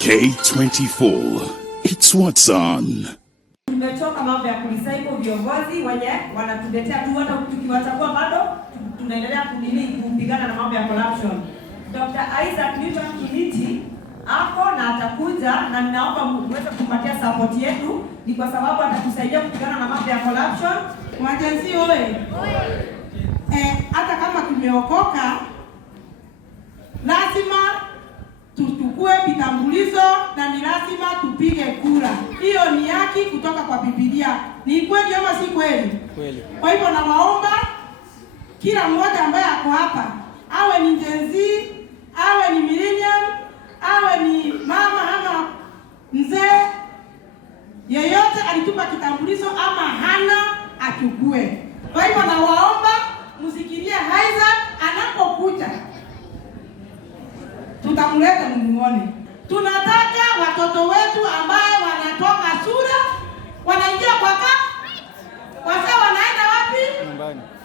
K24, it's what's on. Tumetoka mambo ya kurecycle viongozi wenye wanatuletea tu, hata tukiwachagua bado tunaendelea kupigana na mambo ya corruption. Dr. Isaac Newton Kimiti hapo na atakuja, na ninaomba muweze kumpatia support yetu, ni kwa sababu atatusaidia kupigana na mambo ya corruption. Wajenzi oye. Hata kama tumeokoka lazima tuchukue vitambulisho na ni lazima tupige kura. Hiyo ni haki kutoka kwa Biblia. Ni kweli ama si kweli? Kweli. Kwa hivyo nawaomba kila mmoja ambaye ako hapa, awe ni Gen Z, awe ni millennium, awe ni mama